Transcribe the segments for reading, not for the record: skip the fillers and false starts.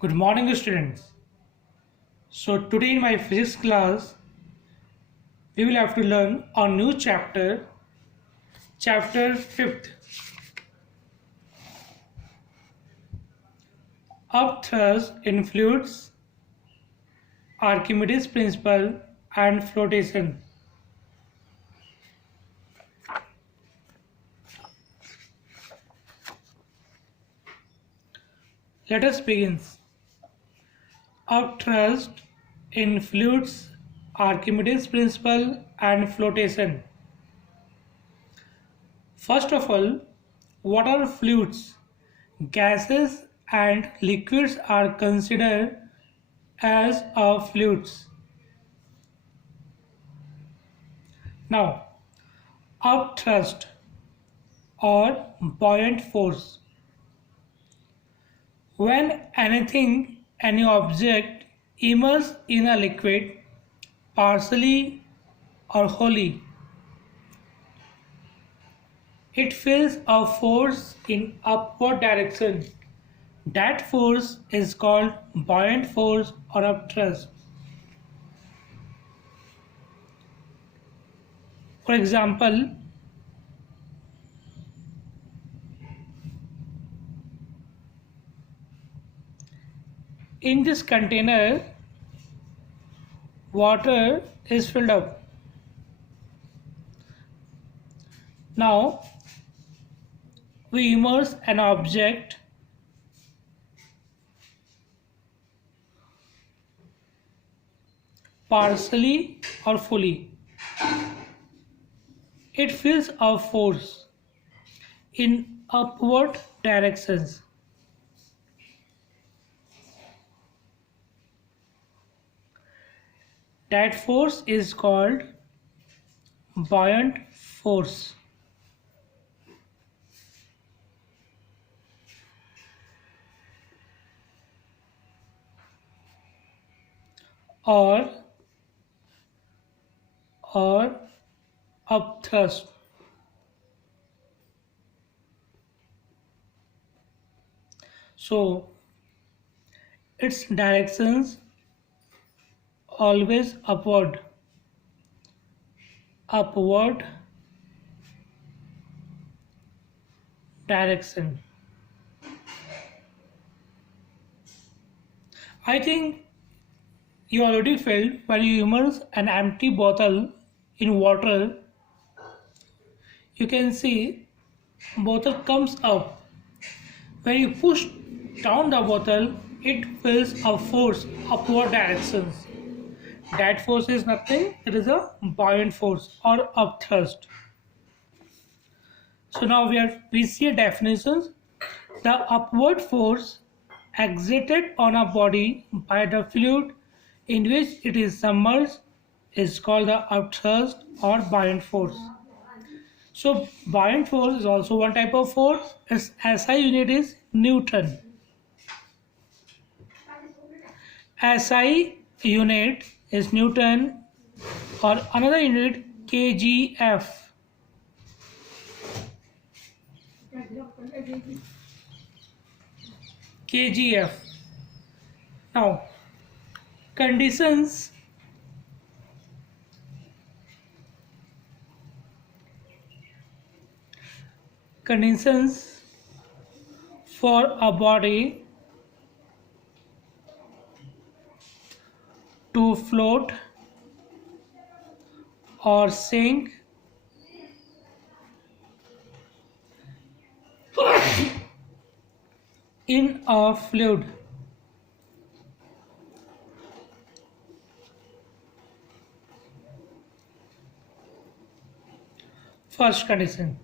Good morning, students. So today in my physics class, we will have to learn a new chapter, chapter 5th, Upthrust in fluids, Archimedes principle and flotation. Let us begin. Upthrust in fluids, Archimedes principle and flotation. First of all, what are fluids? Gases and liquids are considered as fluids. Now, upthrust or buoyant force. When any object immersed in a liquid, partially or wholly, it feels a force in upward direction. That force is called buoyant force or upthrust. For example, in this container, water is filled up. Now, we immerse an object partially or fully. It feels a force in upward directions. That force is called buoyant force. Or upthrust. So its directions always upward direction. I think you already felt when you immerse an empty bottle in water, you can see bottle comes up. When you push down the bottle, it feels a force upward directions. That force is nothing, it is a buoyant force or upthrust. So now we see definitions. The upward force exerted on a body by the fluid in which it is submerged is called the upthrust or buoyant force. So buoyant force is also one type of force. Its SI unit is Newton. SI unit is Newton or another unit kgf. kgf. Now conditions for a body to float or sink in a fluid. First condition,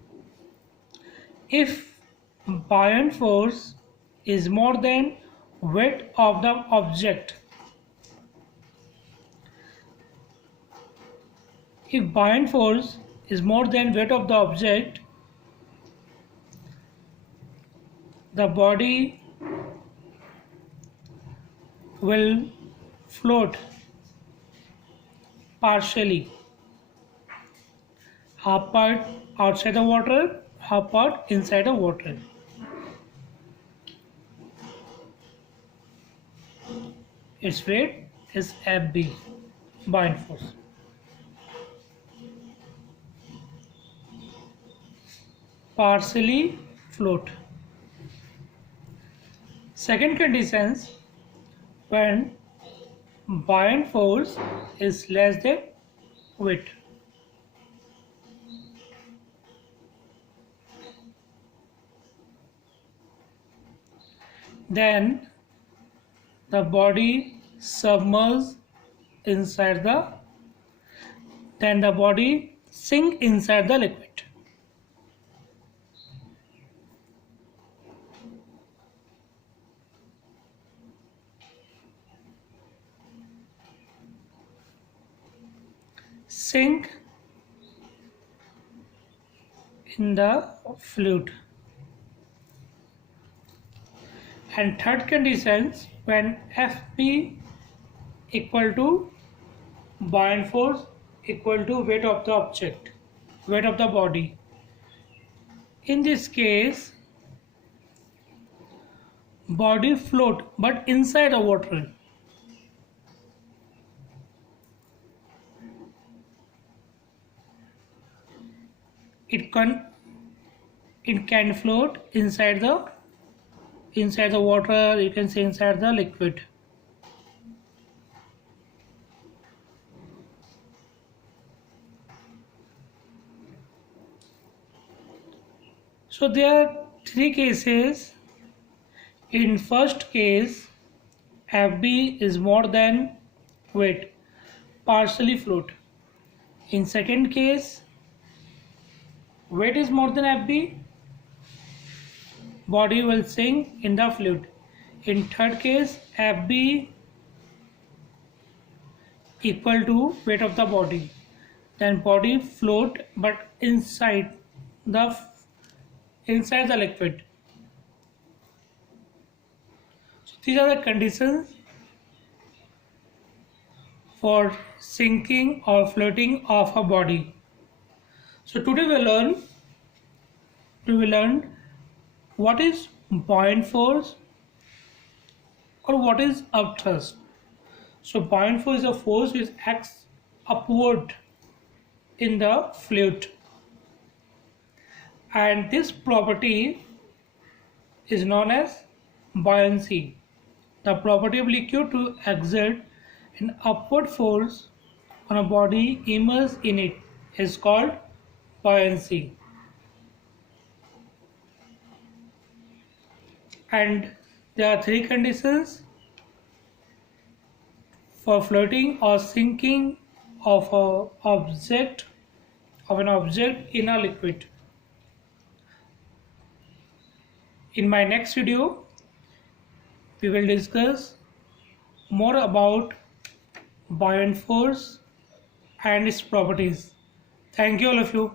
if buoyant force is more than weight of the object. If buoyant force is more than weight of the object, the body will float partially, half part outside the water, half part inside the water. its weight is Fb, buoyant force. Partially float. Second conditions, when buoyant force is less than weight. Then the body submerges inside the body sink inside the liquid. Sink in the fluid. And third condition, when Fp equal to buoyant force equal to weight of the object, weight of the body. In this case, body float but inside the water. It can float inside the water, you can say inside the liquid. So there are three cases. In first case, Fb is more than weight, partially float. In second case, weight is more than Fb, body will sink in the fluid. In third case, Fb equal to weight of the body, then body float but inside the liquid. So these are the conditions for sinking or floating of a body. So today we learn what is buoyant force or what is upthrust. So buoyant force is a force which acts upward in the fluid, and this property is known as buoyancy. The property of liquid to exert an upward force on a body immersed in it is called buoyancy. And there are three conditions for floating or sinking of an object in a liquid. In my next video, we will discuss more about buoyant force and its properties. Thank you all of you.